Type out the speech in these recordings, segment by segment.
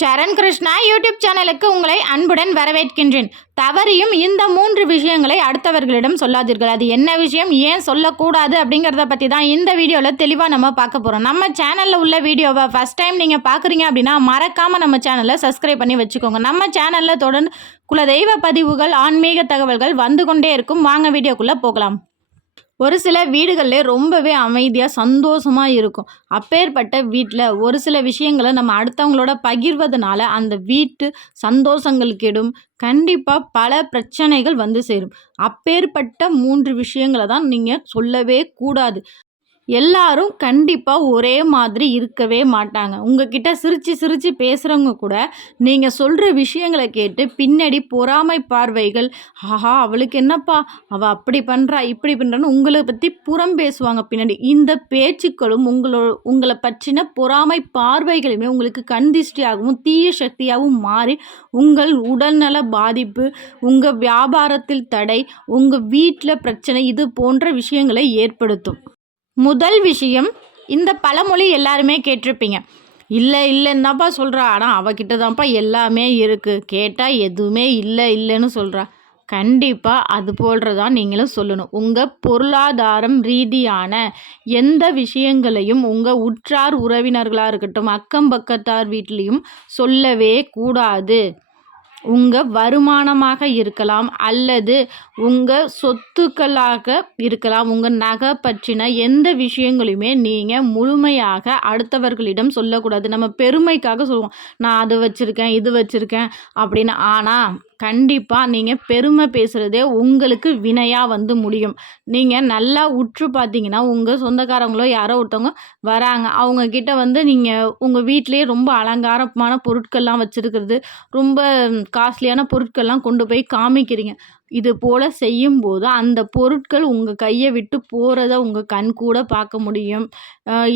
சரண் Krishna YouTube சேனலுக்கு உங்களை அன்புடன் வரவேற்கின்றேன். தவறியும் இந்த மூன்று விஷயங்களை அடுத்தவர்களிடம் சொல்லாதீர்கள். அது என்ன விஷயம்? ஏன் சொல்லக்கூடாது? அப்படிங்கிறத பற்றி தான் இந்த வீடியோவில் தெளிவாக நம்ம பார்க்க போகிறோம் நம்ம சேனலில் உள்ள வீடியோவை ஃபஸ்ட் டைம் நீங்கள் பார்க்குறீங்க அப்படின்னா மறக்காமல் நம்ம சேனலை சப்ஸ்கிரைப் பண்ணி வச்சுக்கோங்க. நம்ம சேனலில் தொடர்ந்து குலதெய்வ பதிவுகள் ஆன்மீக தகவல்கள் வந்து கொண்டே இருக்கும். வாங்க வீடியோக்குள்ளே போகலாம். ஒரு சில வீடுகளில் ரொம்பவே அமைதியாக சந்தோஷமாக இருக்கும். அப்பேற்பட்ட வீட்டில் ஒரு சில விஷயங்களை நம்ம அடுத்தவங்களோட பகிர்வதனால அந்த வீட்டு சந்தோஷங்கள் கெடும். கண்டிப்பாக பல பிரச்சனைகள் வந்து சேரும். அப்பேற்பட்ட மூன்று விஷயங்களை தான் நீங்கள் சொல்லவே கூடாது. எல்லாரும் கண்டிப்பாக ஒரே மாதிரி இருக்கவே மாட்டாங்க. உங்ககிட்ட சிரித்து சிரித்து பேசுகிறவங்க கூட நீங்கள் சொல்கிற விஷயங்களை கேட்டு பின்னாடி பொறாமை பார்வைகள் ஆஹா அவளுக்கு என்னப்பா? அவள் அப்படி பண்ணுறா இப்படி பண்ணுறான்னு உங்களை பற்றி புறம் பேசுவாங்க பின்னாடி. இந்த பேச்சுக்களும் உங்களோ உங்களை பற்றின பொறாமை பார்வைகளுமே உங்களுக்கு கண் தீய சக்தியாகவும் மாறி உங்கள் உடல்நல பாதிப்பு உங்கள் வியாபாரத்தில் தடை உங்கள் வீட்டில் பிரச்சனை இது போன்ற விஷயங்களை ஏற்படுத்தும். முதல் விஷயம் இந்த பழமொழி எல்லாருமே கேட்டிருப்பீங்க. இல்லை இல்லைன்னாப்பா சொல்கிறா ஆனால் அவகிட்ட தான்ப்பா எல்லாமே இருக்குது கேட்டால் எதுவுமே இல்லை இல்லைன்னு சொல்கிறா கண்டிப்பாக அது போல்றதான் நீங்களும் சொல்லணும். உங்கள் பொருளாதாரம் ரீதியான எந்த விஷயங்களையும் உங்கள் உற்றார் உறவினர்களாக இருக்கட்டும் அக்கம் பக்கத்தார் வீட்லேயும் சொல்லவே கூடாது. உங்கள் வருமானமாக இருக்கலாம் அல்லது உங்கள் சொத்துக்களாக இருக்கலாம். உங்கள் நகை பற்றின எந்த விஷயங்களையுமே நீங்கள் முழுமையாக அடுத்தவர்களிடம் சொல்லக்கூடாது. நம்ம பெருமைக்காக சொல்லுவோம் நான் அது வச்சுருக்கேன் இது வச்சுருக்கேன் அப்படின்னு. ஆனால் கண்டிப்பாக நீங்கள் பெருமை பேசுகிறதே உங்களுக்கு வினையாக வந்து முடியும். நீங்கள் நல்லா உற்று பார்த்தீங்கன்னா உங்கள் சொந்தக்காரங்களோ யாரோ ஒருத்தவங்க வராங்க. அவங்கக்கிட்ட வந்து நீங்கள் உங்கள் வீட்டிலேயே ரொம்ப அலங்காரமான பொருட்கள்லாம் வச்சுருக்கிறது ரொம்ப காஸ்ட்லியான பொருட்கள்லாம் கொண்டு போய் காமிக்கிறீங்க. இது போல் செய்யும்போது அந்த பொருட்கள் உங்கள் கையை விட்டு போகிறத உங்கள் கண் கூட பார்க்க முடியும்.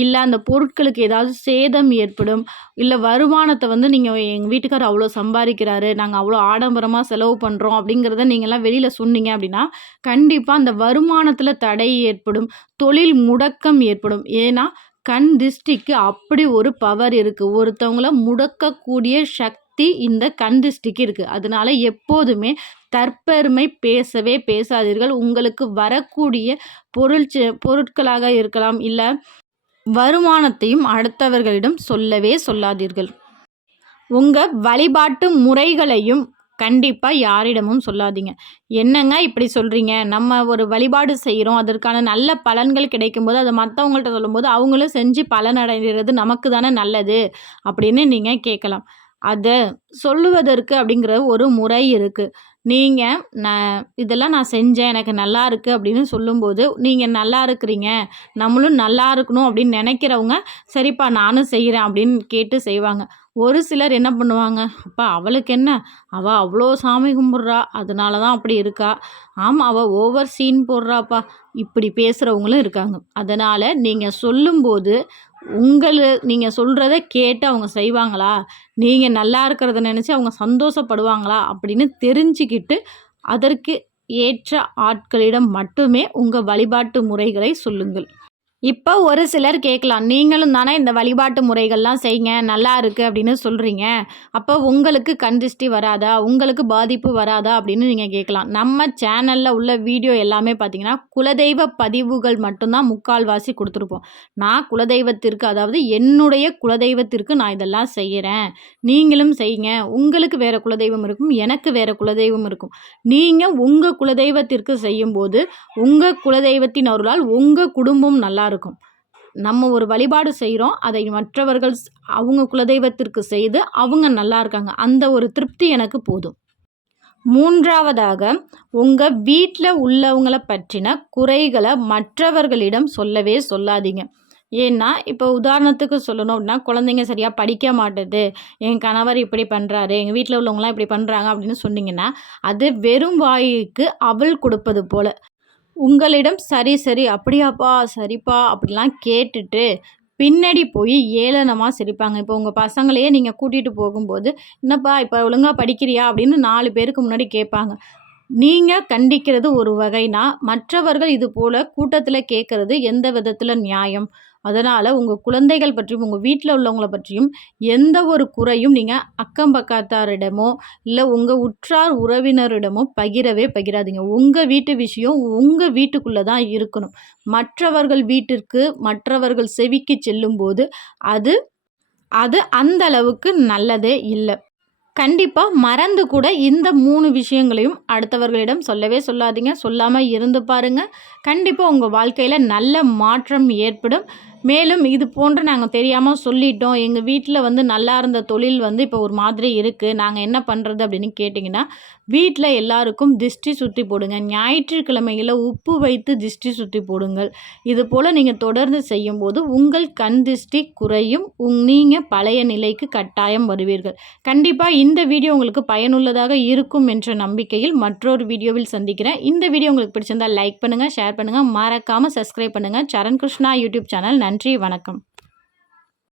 இல்லை அந்த பொருட்களுக்கு ஏதாவது சேதம் ஏற்படும். இல்லை வருமானத்தை வந்து நீங்கள் எங்கள் வீட்டுக்காரர் அவ்வளோ சம்பாதிக்கிறாரு நாங்கள் அவ்வளோ ஆடம்பரமாக செலவு பண்ணுறோம் அப்படிங்கிறத நீங்கள்லாம் வெளியில் சொன்னீங்க அப்படின்னா கண்டிப்பாக அந்த வருமானத்தில் தடை ஏற்படும். தொழில் முடக்கம் ஏற்படும். ஏன்னா கண் திருஷ்டிக்கு அப்படி ஒரு பவர் இருக்குது ஒருத்தவங்கள முடக்கக்கூடிய சக்தி இந்த கண் திருஷ்டிக்கு இருக்குது அதனால எப்போதுமே தற்பெருமை பேசவே பேசாதீர்கள். உங்களுக்கு வரக்கூடிய பொருள் பொருட்களாக இருக்கலாம். இல்லை வருமானத்தையும் அடுத்தவர்களிடம் சொல்லவே சொல்லாதீர்கள். உங்கள் வழிபாட்டு முறைகளையும் கண்டிப்பாக யாரிடமும் சொல்லாதீங்க. என்னங்க இப்படி சொல்கிறீங்க நம்ம ஒரு வழிபாடு செய்கிறோம் அதற்கான நல்ல பலன்கள் கிடைக்கும்போது அதை மற்றவங்கள்ட்ட சொல்லும்போது அவங்களும் செஞ்சு பலனடைகிறது. நமக்கு தானே நல்லது. அப்படின்னு நீங்கள் கேட்கலாம். அதை சொல்லுவதற்கு அப்படிங்கிற ஒரு முறை இருக்குது நீங்கள் நான் இதெல்லாம் நான் செஞ்சேன் எனக்கு நல்லா இருக்குது அப்படின்னு சொல்லும்போது நீங்கள் நல்லா இருக்கிறீங்க நம்மளும் நல்லா இருக்கணும் அப்படின்னு நினைக்கிறவங்க சரிப்பா நானும் செய்கிறேன் அப்படின்னு கேட்டு செய்வாங்க. ஒரு சிலர் என்ன பண்ணுவாங்க? அப்பா அவளுக்கு என்ன? அவள் அவ்வளோ சாமி கும்பிட்றா அதனால தான் அப்படி இருக்கா? ஆமாம் அவள் ஓவர் சீன் போடுறாப்பா. இப்படி பேசுகிறவங்களும் இருக்காங்க. அதனால் நீங்கள் சொல்லும்போது உங்களை நீங்கள் சொல்கிறத கேட்டு அவங்க செய்வாங்களா? நீங்கள் நல்லா இருக்கிறத நினச்சி அவங்க சந்தோஷப்படுவாங்களா? அப்படின்னு தெரிஞ்சுக்கிட்டு அதற்கு ஏற்ற ஆட்களிடம் மட்டுமே உங்கள் வழிபாட்டு முறைகளை சொல்லுங்கள். இப்போ ஒரு சிலர் கேட்கலாம் நீங்களும் தானே இந்த வழிபாட்டு முறைகள்லாம் செய்யுங்க நல்லா இருக்குது அப்படின்னு சொல்கிறீங்க அப்போ உங்களுக்கு கந்திஷ்டி வராதா? உங்களுக்கு பாதிப்பு வராதா? அப்படின்னு நீங்கள் கேட்கலாம். நம்ம சேனலில் உள்ள வீடியோ எல்லாமே பார்த்தீங்கன்னா குலதெய்வ பதிவுகள் மட்டும்தான் முக்கால்வாசி கொடுத்துருப்போம். நான் குலதெய்வத்திற்கு அதாவது என்னுடைய குலதெய்வத்திற்கு நான் இதெல்லாம் செய்கிறேன் நீங்களும் செய்யுங்க. உங்களுக்கு வேறு குலதெய்வம் இருக்கும் எனக்கு வேறு குலதெய்வம் இருக்கும். நீங்கள் உங்கள் குலதெய்வத்திற்கு செய்யும்போது உங்கள் குலதெய்வத்தின் அருளால் உங்கள் குடும்பம் நல்லா இருக்கும். நம்ம ஒரு வழிபாடு செய்கிறோம் அதை மற்றவர்கள் அவங்க குலதெய்வத்திற்கு செய்து அவங்க நல்லா இருக்காங்க. அந்த ஒரு திருப்தி எனக்கு போதும். மூன்றாவதாக உங்கள் வீட்டில் உள்ளவங்களை பற்றின குறைகளை மற்றவர்களிடம் சொல்லவே சொல்லாதீங்க. ஏன்னா இப்போ உதாரணத்துக்கு சொல்லணும் அப்படின்னா குழந்தைங்க சரியாக படிக்க மாட்டுது. என் கணவர் இப்படி பண்ணுறாரு எங்கள் வீட்டில் உள்ளவங்களாம் இப்படி பண்ணுறாங்க அப்படின்னு சொன்னிங்கன்னா அது வெறும் வாய்க்கு அவள் கொடுப்பது போல். உங்களிடம் சரி சரி அப்படியாப்பா சரிப்பா அப்படிலாம் கேட்டுட்டு பின்னாடி போய் ஏளனமாக சிரிப்பாங்க. இப்போ உங்கள் பசங்களையே நீங்கள் கூட்டிகிட்டு போகும்போது என்னப்பா இப்போ ஒழுங்காக படிக்கிறியா? அப்படின்னு நாலு பேருக்கு முன்னாடி கேட்பாங்க. நீங்கள் கண்டிக்கிறது ஒரு வகைனா மற்றவர்கள் இது போல் கூட்டத்தில் கேட்குறது எந்த விதத்தில் நியாயம்? அதனால் உங்கள் குழந்தைகள் பற்றியும் உங்கள் வீட்டில் உள்ளவங்கள பற்றியும் எந்த ஒரு குறையும் நீங்கள் அக்கம் பக்கத்தாரிடமோ இல்லை உங்கள் உற்றார் உறவினரிடமோ பகிரவே பகிராதீங்க. உங்கள் வீட்டு விஷயம் உங்கள் வீட்டுக்குள்ளே தான் இருக்கணும். மற்றவர்கள் வீட்டிற்கு மற்றவர்கள் செவிக்கு செல்லும்போது அது அது அந்த அளவுக்கு நல்லதே இல்லை. கண்டிப்பாக மறந்து கூட இந்த மூணு விஷயங்களையும் அடுத்தவர்களிடம் சொல்லவே சொல்லாதீங்க. சொல்லாமல் இருந்து பாருங்கள் கண்டிப்பாக உங்கள் வாழ்க்கையில் நல்ல மாற்றம் ஏற்படும். மேலும் இது போன்று நாங்கள் தெரியாமல் சொல்லிட்டோம். எங்கள் வீட்டில் வந்து நல்லா இருந்த தொழில் வந்து இப்போ ஒரு மாதிரி இருக்குது நாங்கள் என்ன பண்ணுறது அப்படின்னு கேட்டிங்கன்னா வீட்டில் எல்லாருக்கும் திஷ்டி சுற்றி போடுங்க. ஞாயிற்றுக்கிழமையில் உப்பு வைத்து திஷ்டி சுற்றி போடுங்கள். இது போல் நீங்கள் தொடர்ந்து செய்யும்போது உங்கள் கண் திஷ்டி குறையும். உங் நீங்கள் பழைய நிலைக்கு கட்டாயம் வருவீர்கள். கண்டிப்பாக இந்த வீடியோ உங்களுக்கு பயனுள்ளதாக இருக்கும் என்ற நம்பிக்கையில் மற்றொரு வீடியோவில் சந்திக்கிறேன். இந்த வீடியோ உங்களுக்கு பிடிச்சிருந்தால் லைக் பண்ணுங்கள் ஷேர் பண்ணுங்கள் மறக்காமல் சப்ஸ்கிரைப் பண்ணுங்கள் சரண் கிருஷ்ணா யூடியூப் சேனல். நன்றி வணக்கம்.